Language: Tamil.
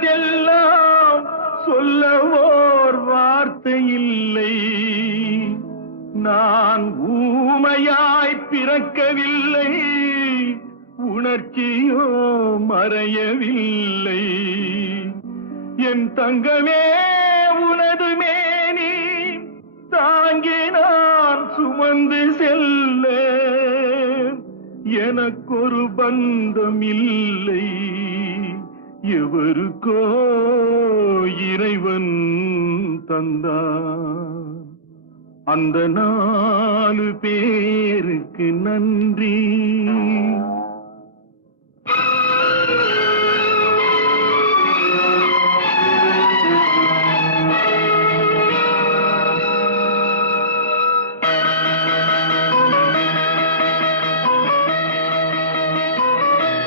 உள்ளதெல்லாம் சொல்லவோர் வார்த்தை இல்லை. நான் ஊமையாய் பிறக்கவில்லை, உணர்ச்சியோ மறையவில்லை. என் தங்கமே உனது மேனி தாங்கி நான் சுமந்து செல்ல எனக்கொரு பந்தம் இல்லை. எவருக்கோ இறைவன் தந்தான். அந்த 4 பேருக்கு நன்றி.